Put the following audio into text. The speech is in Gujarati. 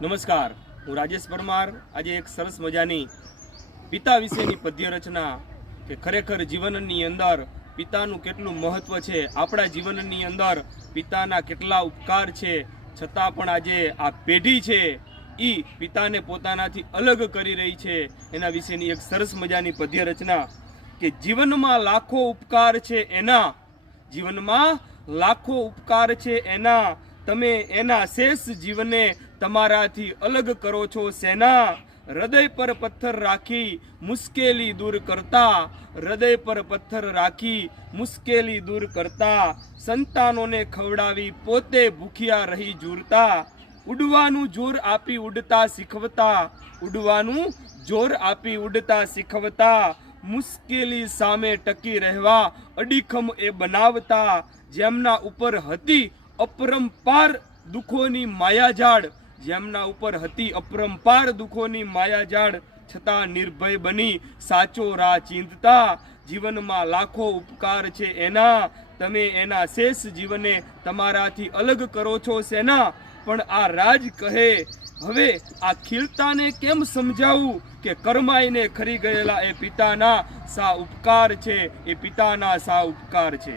નમસ્કાર, હું રાજેશ પરમાર। આજે એક સરસ મજાની પિતા વિશેની પદ્ય રચના કે ખરેખર જીવનની અંદર પિતાનું કેટલું મહત્વ છે, આપણા જીવનની અંદર પિતાના કેટલા ઉપકાર છે, છતાં પણ આજે આ પેઢી છે એ પિતાને પોતાનાથી અલગ કરી રહી છે। એના વિશેની એક સરસ મજાની પદ્ય રચના કે જીવનમાં લાખો ઉપકાર છે એના, જીવનમાં લાખો ઉપકાર છે એના, તમે એના શેષ જીવને તમારાથી અલગ કરો છો સેના। હૃદય પર પથ્થર રાખી મુશ્કેલી દૂર કરતા, હૃદય પર પથ્થર રાખી મુશ્કેલી દૂર કરતા, સંતાનોને ખવડાવી પોતે ભૂખ્યા રહી ઝૂરતા, ઉડવાનું જોર આપી ઉડતા શીખવતા, ઉડવાનું જોર આપી ઉડતા શીખવતા, મુશ્કેલી સામે ટકી રહેવા અડીખમ એ બનાવતા, જેમના ઉપર હતી અપરંપાર દુઃખોની માયાજાળ, જેમના ઉપર હતી અપરંપાર દુઃખોની માયાજાળ, છતાં નિર્ભય બની સાચો રાહ ચીંધતા, જીવનમાં લાખો ઉપકાર છે એના, તમે એના શેષ જીવને તમારાથી અલગ કરો છો સેના। પણ આ રાજ કહે હવે આ ખીલતાને કેમ સમજાવું કે કરમાઈને ખરી ગયેલા એ પિતાના સા ઉપકાર છે, એ પિતાના સા ઉપકાર છે।